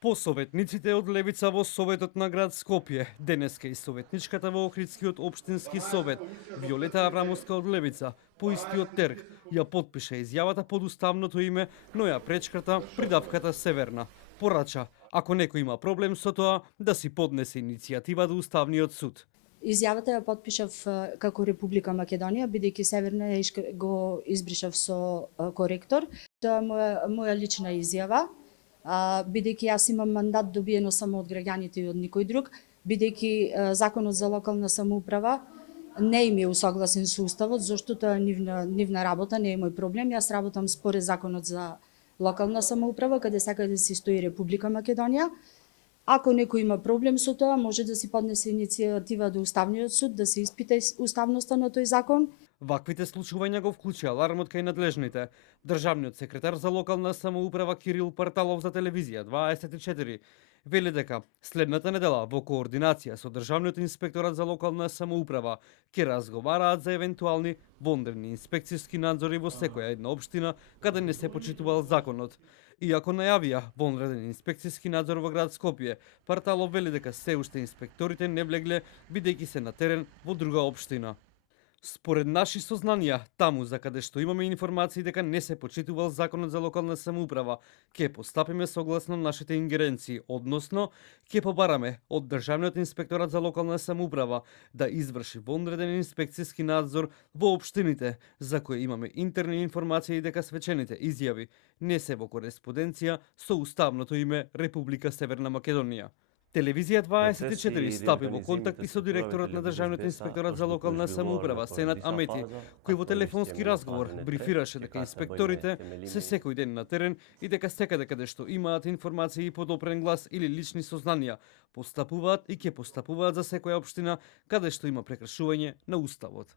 По советниците од левица во Советот на град Скопје, денеска и советничката во Охридскиот општински совет, Виолета Аврамовска од левица, по истиот терг, ја потпиша изјавата под уставното име, но ја пречкрта придавката Северна. Порача, ако некој има проблем со тоа, да си поднесе иницијатива до Уставниот суд. Изјавата ја потпишав како Република Македонија, бидејќи Северна го избришав со коректор. Тоа е моја лична изјава, бидејќи јас имам мандат добиено само од граѓаните и од никој друг, бидејќи Законот за локална самоуправа не им е усогласен со Уставот, зашто тоа е нивна работа, не е мој проблем. Јас работам според Законот за локална самоуправа, каде сака да се стои Република Македонија. Ако некој има проблем со тоа, може да си поднесе иницијатива до Уставниот суд, да се испита уставноста на тој закон. Ваквите случувања го вклучи алармот кај надлежните. Државниот секретар за локална самоуправа Кирил Парталов за телевизија 24 вели дека следната недела во координација со Државниот инспекторат за локална самоуправа ќе разговараат за евентуални вонредни инспекциски надзори во секоја една општина каде не се почитувал законот. Иако најавија вонреден инспекциски надзор во град Скопје, Парталов вели дека се уште инспекторите не влегле бидејќи се на терен во друга општина. Според наши сознанија, таму за каде што имаме информации дека не се почитувал Законот за локална самоуправа, ќе постапиме согласно нашите ингеренции, односно ќе побараме од Државниот инспекторат за локална самоуправа да изврши вонреден инспекциски надзор во општините за кои имаме интерни информации дека свечените изјави не се во кореспонденција со уставното име Република Северна Македонија. Телевизија 24 стапи во контакт и со директорот на Државниот инспекторат за локална самоуправа Сенат Амети, кој во телефонски разговор брифираше дека инспекторите се секој ден на терен и дека секаде каде што имаат информации под опрен глас или лични сознанија, постапуваат и ќе постапуваат за секоја општина каде што има прекршување на Уставот.